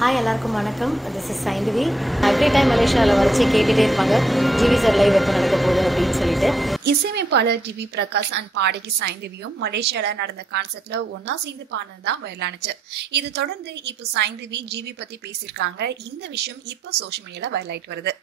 Hi எல்லாருக்கும் வணக்கம். This is Saindhavi. Every time மலேசியாவில் வரைச்சி கேட்டுகிட்டே இருப்பாங்க ஜிவி சார் லைவ் எப்போ நடக்க போகுது அப்படின்னு சொல்லிட்டு. இசையமைப்பாளர் ஜிவி பிரகாஷ் அண்ட் பாடகி சைந்தவியும் மலேசியாவில் நடந்த கான்சர்ட்ல ஒன்னா சேர்ந்து பாடினதுதான் வைரலானுச்சு. இது தொடர்ந்து இப்போ சைந்தவி ஜிவி பத்தி பேசியிருக்காங்க. இந்த விஷயம் இப்போ சோஷியல் மீடியால வைரலாயிட்டு வருது.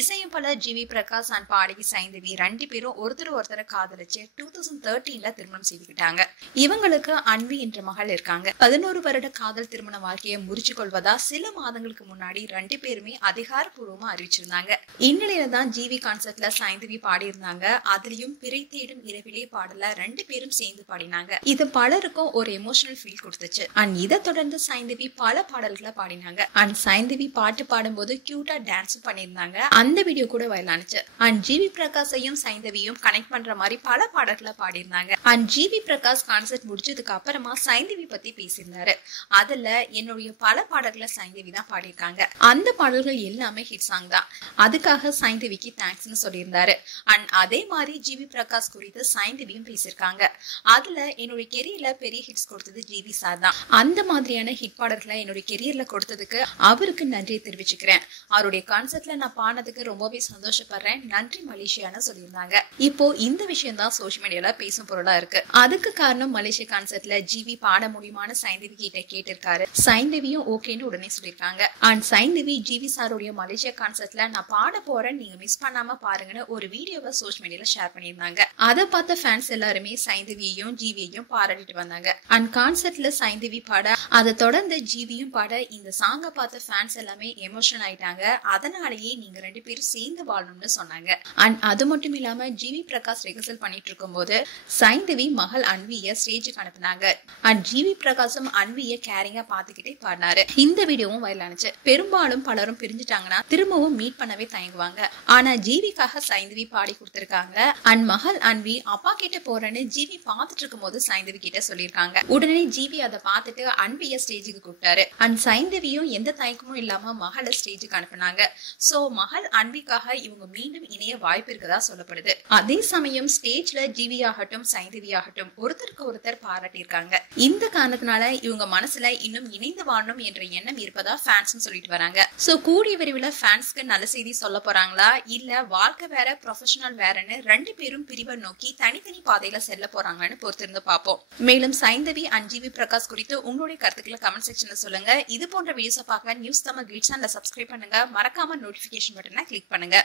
இசையமைப்பாளர் ஜிவி பிரகாஷ் அண்ட் பாடகி சைந்தவி ரெண்டு பேரும் ஒருத்தரை காதலிச்சு 2013 திருமணம் செய்துக்கிட்டாங்க. இவங்களுக்கு அன்வி என்ற மகள் இருக்காங்க. 11 வருட காதல் திருமண வாழ்க்கையை முறிச்சு கொள்வதா சில மாதங்களுக்கு முன்னாடி ரெண்டு பேருமே அதிகாரப்பூர்வமா அறிவிச்சிருந்தாங்க. இந்நிலையில தான் ஜிவி கான்சர்ட்ல சைந்தவி பாடியிருந்தாங்க. அதுலயும் பிறை தேடும் இரவிலே பாடல ரெண்டு பேரும் சேர்ந்து பாடினாங்க. இது பலருக்கும் ஒரு எமோஷனல் ஃபீல் கொடுத்துச்சு. அண்ட் இதை தொடர்ந்து சைந்தவி பல பாடல்களை பாடினாங்க. அண்ட் சைந்தவி பாட்டு பாடும்போது கியூட்டா டான்ஸ் பண்ணியிருந்தாங்க. அந்த வீடியோ கூட வைரலானுச்சு. அண்ட் ஜிவி பிரகாஷையும் சைந்தவியும் கனெக்ட் பண்ற மாதிரி பல பாடல்களை பாடியிருந்தாங்க. அண்ட் ஜிவி பிரகாஷ் கான்சர்ட் முடிச்சதுக்கு அப்புறமா சைந்தவி பத்தி பேசியிருந்தாரு. அதுல என்னுடைய பல பாடல்களை சைந்தவி தான் பாடியிருக்காங்க. அந்த பாடல்கள் எல்லாமே ஹிட் சாங் தான். அதுக்காக சைந்தவிக்கு தேங்க்ஸ்னு சொல்லியிருந்தாரு. அண்ட் அதே மாதிரி ஜிவி பிரகாஷ் குறித்து சைந்தவியும் பேசியிருக்காங்க. அதுல என்னுடைய கெரியர்ல பெரிய ஹிட்ஸ் கொடுத்தது ஜிவி சார் தான். அந்த மாதிரியான ஹிட் பாடல்களை என்னுடைய கெரியர்ல கொடுத்ததுக்கு அவருக்கு நன்றியை தெரிவிச்சுக்கிறேன். அவருடைய கான்சர்ட்ல நான் பாடினதுக்கு ரொம்பவே சந்தோஷப்படுறேன். நன்றி மலேசியான்னு சொல்லியிருந்தாங்க. இப்போ இந்த விஷயம் தான் சோஷியல் மீடியால பேசும் பொருளா இருக்கு. அதுக்கு காரணம் மலேசியா கான்சர்ட்ல ஜிவி பாட முடியுமான சைந்தவி கிட்ட கேட்டிருக்காரு. சைந்தவியும் ஓகேன்னு உடனே சொல்லிருக்காங்க. அண்ட் சைந்தவி ஜிவி சாருடைய மலேசியா கான்சர்ட்ல நான் பாட போறேன், நீங்க மிஸ் பண்ணாம பாருங்கன்னு ஒரு வீடியோவை சோஷியல் மீடியால ஷேர் பண்ணியிருந்தாங்க. அதை பார்த்த ஃபேன்ஸ் எல்லாருமே சைந்தவியையும் ஜிவியையும் பாராட்டிட்டு வந்தாங்க. அண்ட் கான்சர்ட்ல சைந்தவி பாட அதை தொடர்ந்து ஜிவியும் பாட இந்த சாங்கை பார்த்த ஃபேன்ஸ் எல்லாமே எமோஷனல் ஆயிட்டாங்க. அதனாலேயே நீங்க ரெண்டு பேரும் சேர்ந்து வாழணும்னு சொன்னாங்க. அண்ட் அது மட்டும் இல்லாம ஜிவி பிரகாஷ் ரிஹர்சல் பண்ணிட்டு இருக்கும் போது சைந்தவி மகள் அன்விய ஸ்டேஜுக்கு அனுப்புனாங்க. அண்ட் ஜிவி பிரகாஷும் அன்விய கேரிங்கா பாத்துக்கிட்டே பாடினாரு. இந்த வீடியோவும் வைரலானுச்சு. பெரும்பாலும் பலரும் பிரிஞ்சுட்டாங்கன்னா திரும்பவும் மீட் பண்ணவே தயங்குவாங்க. ஆனா ஜிவிக்காக சைந்தவி பாடி கொடுத்திருக்காங்க. அண்ட் மகள் அன்வி அப்பா கிட்ட போறேன்னு ஜிவி பாத்துட்டு இருக்கும் போது சைந்தவி கிட்ட சொல்லியிருக்காங்க. உடனே ஜிவி அதை பார்த்துட்டு அன்விய ஸ்டேஜுக்கு கூப்பிட்டாரு. அண்ட் சைந்தவியும் எந்த தயக்கமும் இல்லாம மகளை ஸ்டேஜுக்கு அனுப்புனாங்க. சோ மகள் அன்விக்காக இவங்க மீண்டும் இணைய வாய்ப்பு இருக்கதா சொல்லப்படுது. அதே சமயம் ஸ்டேஜ்ல ஜிவி ஆகட்டும் சைந்தவி ஆகட்டும் ஒருத்தருக்கு ஒருத்தர் பாராட்டியிருக்காங்க. இந்த காரணத்தினால இவங்க மனசுல இன்னும் இணைந்து வாழணும் என்ற எண்ணம் இருப்பதா ஃபேன்ஸ் சொல்லிட்டு வராங்க. சோ கூடிய விரைவில் ஃபேன்ஸ்க்கு நல்ல செய்தி சொல்ல போறாங்களா இல்ல வாழ்க்கை வேற ப்ரொஃபஷனல் வேறன்னு ரெண்டு பேரும் பிரிவை நோக்கி தனித்தனி பாதையில செல்ல போறாங்கன்னு பொறுத்திருந்து பார்ப்போம். மேலும் சைந்தவி அண்ட் ஜிவி பிரகாஷ் குறித்து உங்களுடைய கருத்துக்களை கமெண்ட் செக்ஷன்ல சொல்லுங்க. இது போன்ற வீடியோஸை பார்க்க நியூஸ் தமிழ் கிளிட்ஸ் சேனலை சப்ஸ்கிரைப் பண்ணுங்க. மறக்காம நோட்டிபிகேஷன் பட்டனை கிளிக் பண்ணுங்க.